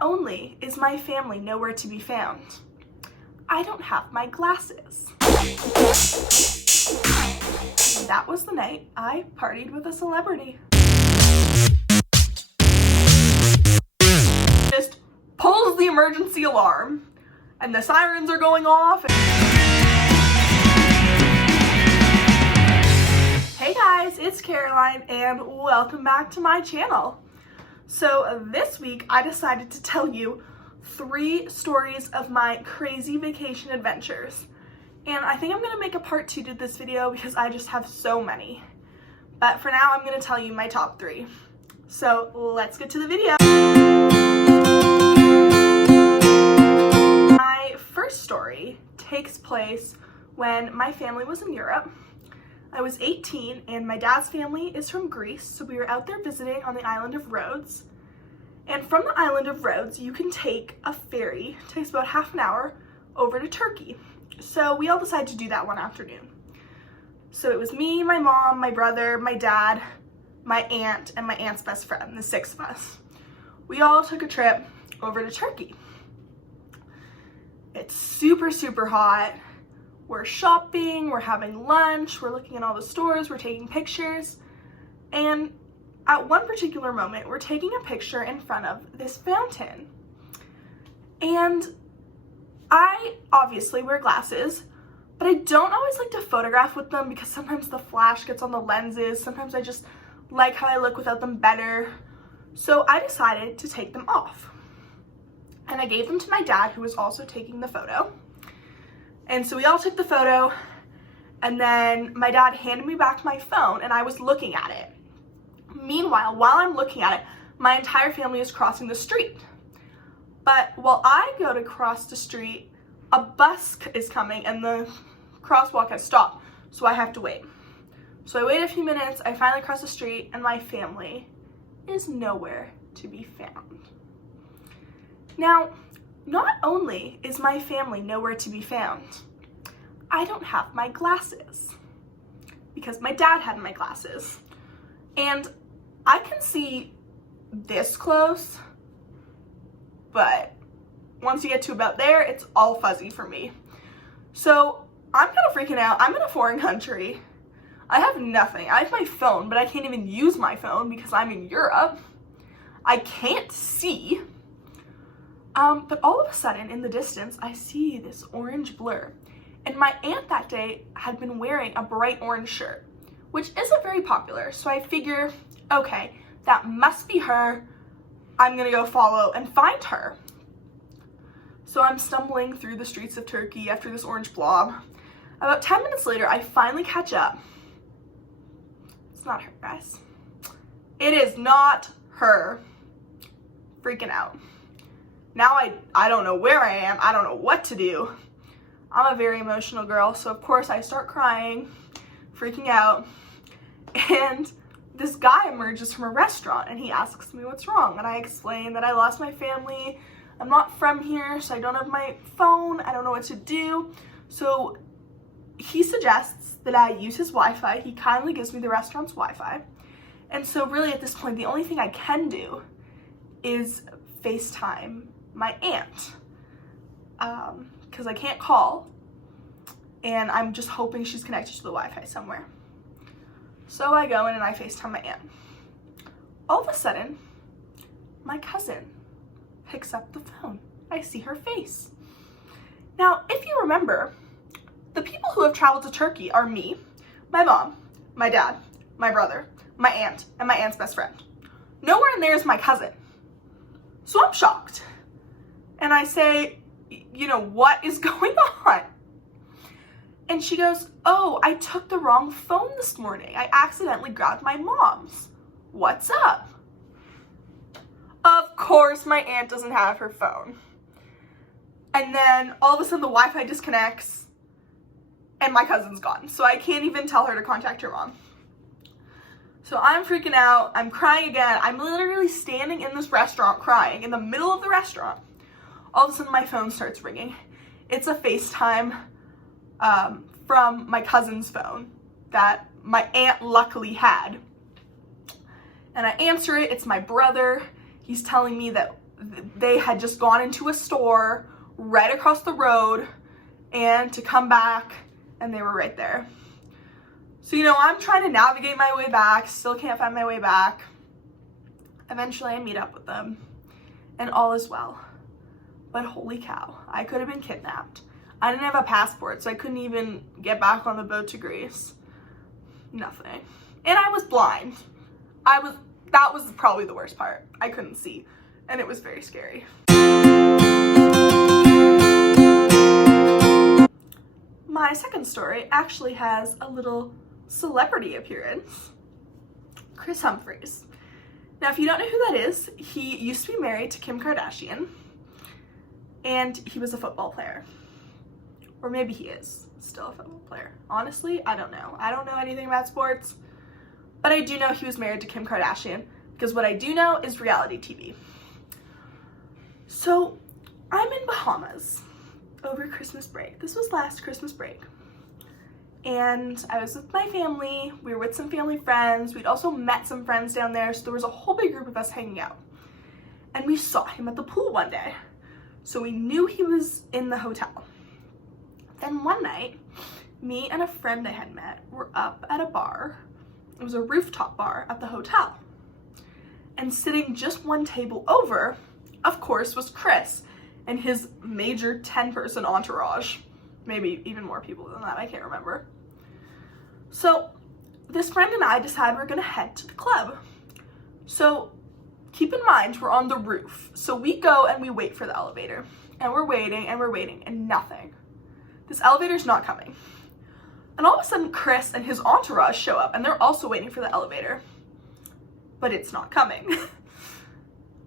only is my family nowhere to be found, I don't have my glasses. That was the night I partied with a celebrity. Just pulls the emergency alarm and the sirens are going off. Hey guys, it's Caroline and welcome back to my channel. So this week I decided to tell you 3 stories of my crazy vacation adventures. And I think I'm going to make a part 2 to this video because I just have so many. But for now I'm going to tell you my top 3. So let's get to the video. My first story takes place when my family was in Europe. I was 18 and my dad's family is from Greece, so we were out there visiting on the island of Rhodes. And from the island of Rhodes, you can take a ferry, it takes about half an hour, over to Turkey. So we all decided to do that one afternoon. So it was me, my mom, my brother, my dad, my aunt, and my aunt's best friend, the 6 of us. We all took a trip over to Turkey. It's super, super hot. We're shopping, we're having lunch, we're looking at all the stores, we're taking pictures. And at one particular moment, we're taking a picture in front of this fountain. And I obviously wear glasses, but I don't always like to photograph with them because sometimes the flash gets on the lenses. Sometimes I just like how I look without them better. So I decided to take them off. And I gave them to my dad, who was also taking the photo. And so we all took the photo, and then my dad handed me back my phone, and I was looking at it. Meanwhile, while I'm looking at it, my entire family is crossing the street. But while I go to cross the street, a bus is coming, and the crosswalk has stopped, so I have to wait. So I wait a few minutes, I finally cross the street, and my family is nowhere to be found. Now, not only is my family nowhere to be found, I don't have my glasses because my dad had my glasses. And I can see this close, but once you get to about there, it's all fuzzy for me. So I'm kind of freaking out. I'm in a foreign country. I have nothing. I have my phone, but I can't even use my phone because I'm in Europe. I can't see. But all of a sudden, in the distance, I see this orange blur. And my aunt that day had been wearing a bright orange shirt, which isn't very popular. So I figure, okay, that must be her. I'm gonna go follow and find her. So I'm stumbling through the streets of Turkey after this orange blob. About 10 minutes later, I finally catch up. It's not her, guys. It is not her. Freaking out. Now I don't know where I am. I don't know what to do. I'm a very emotional girl, so of course I start crying, freaking out, and this guy emerges from a restaurant and he asks me what's wrong, and I explain that I lost my family. I'm not from here, so I don't have my phone. I don't know what to do. So he suggests that I use his Wi-Fi. He kindly gives me the restaurant's Wi-Fi. And so really at this point, the only thing I can do is FaceTime my aunt, because I can't call, and I'm just hoping she's connected to the Wi-Fi somewhere. So I go in and I FaceTime my aunt. All of a sudden, my cousin picks up the phone. I see her face. Now, if you remember, the people who have traveled to Turkey are me, my mom, my dad, my brother, my aunt, and my aunt's best friend. Nowhere in there is my cousin. So I'm shocked. And I say, you know, what is going on? And she goes, oh, I took the wrong phone this morning. I accidentally grabbed my mom's. What's up? Of course, my aunt doesn't have her phone. And then all of a sudden the Wi-Fi disconnects and my cousin's gone. So I can't even tell her to contact her mom. So I'm freaking out. I'm crying again. I'm literally standing in this restaurant crying in the middle of the restaurant. All of a sudden my phone starts ringing. It's a FaceTime from my cousin's phone that my aunt luckily had. And I answer it. It's my brother. He's telling me that they had just gone into a store right across the road and to come back, and they were right there. So, I'm trying to navigate my way back, still can't find my way back. Eventually I meet up with them and all is well. But holy cow, I could have been kidnapped. I didn't have a passport, so I couldn't even get back on the boat to Greece. Nothing. And I was blind. That was probably the worst part. I couldn't see, and it was very scary. My second story actually has a little celebrity appearance. Kris Humphries. Now, if you don't know who that is, he used to be married to Kim Kardashian, and he was a football player. Or maybe he is still a football player. Honestly, I don't know. I don't know anything about sports, but I do know he was married to Kim Kardashian, because what I do know is reality TV. So, I'm in Bahamas over Christmas break. This was last Christmas break. And I was with my family. We were with some family friends. We'd also met some friends down there, so there was a whole big group of us hanging out. And we saw him at the pool one day. So we knew he was in the hotel. Then one night, me and a friend I had met were up at a bar. It was a rooftop bar at the hotel. And sitting just one table over, of course, was Kris and his major 10-person entourage. Maybe even more people than that, I can't remember. So this friend and I decided we're gonna head to the club. So keep in mind, we're on the roof. So we go and we wait for the elevator. And we're waiting and nothing. This elevator's not coming. And all of a sudden, Kris and his entourage show up and they're also waiting for the elevator. But it's not coming.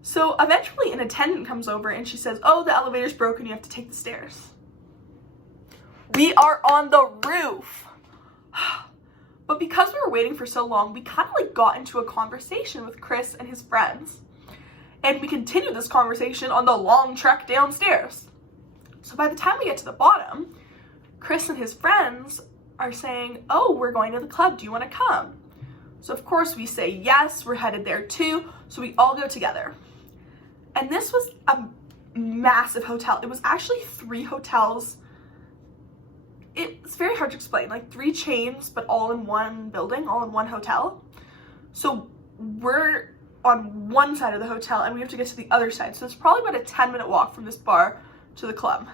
So eventually an attendant comes over and she says, "Oh, the elevator's broken, you have to take the stairs." We are on the roof. But because we were waiting for so long, we kind of like got into a conversation with Kris and his friends. And we continued this conversation on the long trek downstairs. So by the time we get to the bottom, Kris and his friends are saying, "Oh, we're going to the club. Do you want to come?" So of course we say yes, we're headed there too. So we all go together. And this was a massive hotel. It was actually 3 hotels. It's very hard to explain, like 3 chains, but all in one building, all in one hotel. So we're on one side of the hotel and we have to get to the other side. So it's probably about a 10-minute walk from this bar to the club.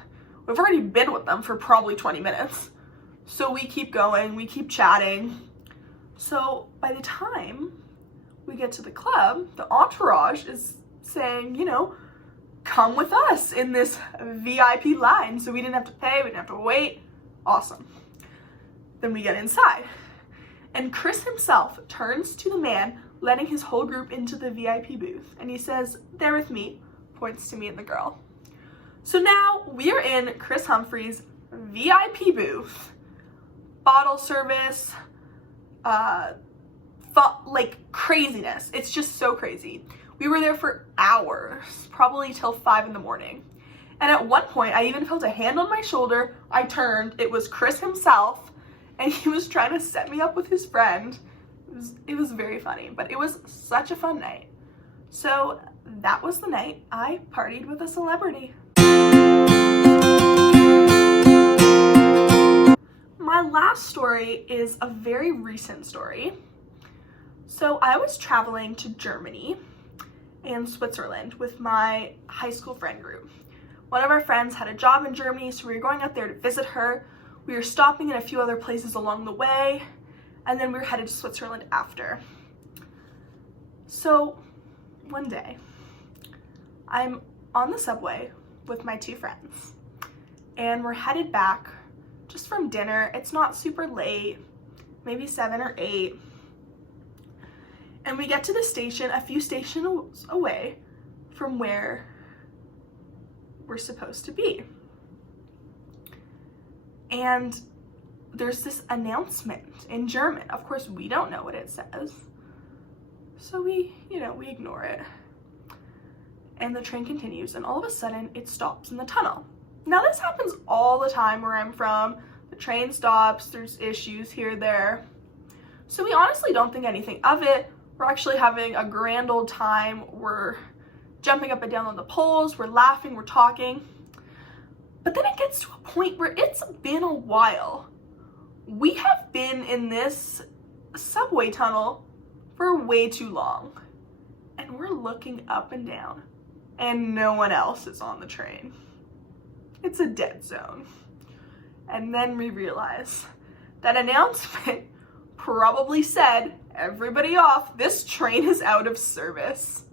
We've already been with them for probably 20 minutes. So we keep going, we keep chatting. So by the time we get to the club, the entourage is saying, come with us in this VIP line. So we didn't have to pay, we didn't have to wait. Awesome. Then we get inside. And Kris himself turns to the man letting his whole group into the VIP booth. And he says, "There with me," points to me and the girl. So now we are in Kris Humphries' VIP booth. Bottle service, like craziness. It's just so crazy. We were there for hours, probably till 5 in the morning. And at one point, I even felt a hand on my shoulder. I turned, it was Kris himself, and he was trying to set me up with his friend. It was very funny, but it was such a fun night. So that was the night I partied with a celebrity. My last story is a very recent story. So I was traveling to Germany and Switzerland with my high school friend group. One of our friends had a job in Germany, so we were going out there to visit her. We were stopping in a few other places along the way, and then we were headed to Switzerland after. So one day, I'm on the subway with my 2 friends, and we're headed back just from dinner. It's not super late, maybe 7 or 8. And we get to the station a few stations away from where we're supposed to be. And there's this announcement in German. Of course, we don't know what it says. So we ignore it. And the train continues, and all of a sudden it stops in the tunnel. Now this happens all the time where I'm from. The train stops, there's issues here, there. So we honestly don't think anything of it. We're actually having a grand old time. We're jumping up and down on the poles, we're laughing, we're talking. But then it gets to a point where it's been a while. We have been in this subway tunnel for way too long. And we're looking up and down, and no one else is on the train. It's a dead zone. And then we realize that announcement probably said, everybody off, this train is out of service.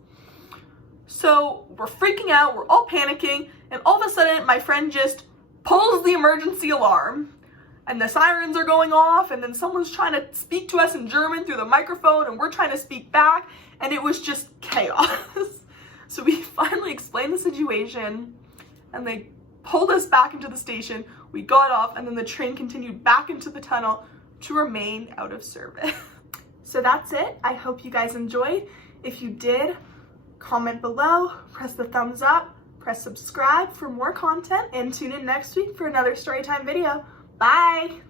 So we're freaking out, we're all panicking, and all of a sudden my friend just pulls the emergency alarm, and the sirens are going off, and then someone's trying to speak to us in German through the microphone, and we're trying to speak back, and it was just chaos. So we finally explained the situation, and they pulled us back into the station. We got off, and then the train continued back into the tunnel to remain out of service. So that's it. I hope you guys enjoyed. If you did, comment below, press the thumbs up, press subscribe for more content, and tune in next week for another Storytime video. Bye!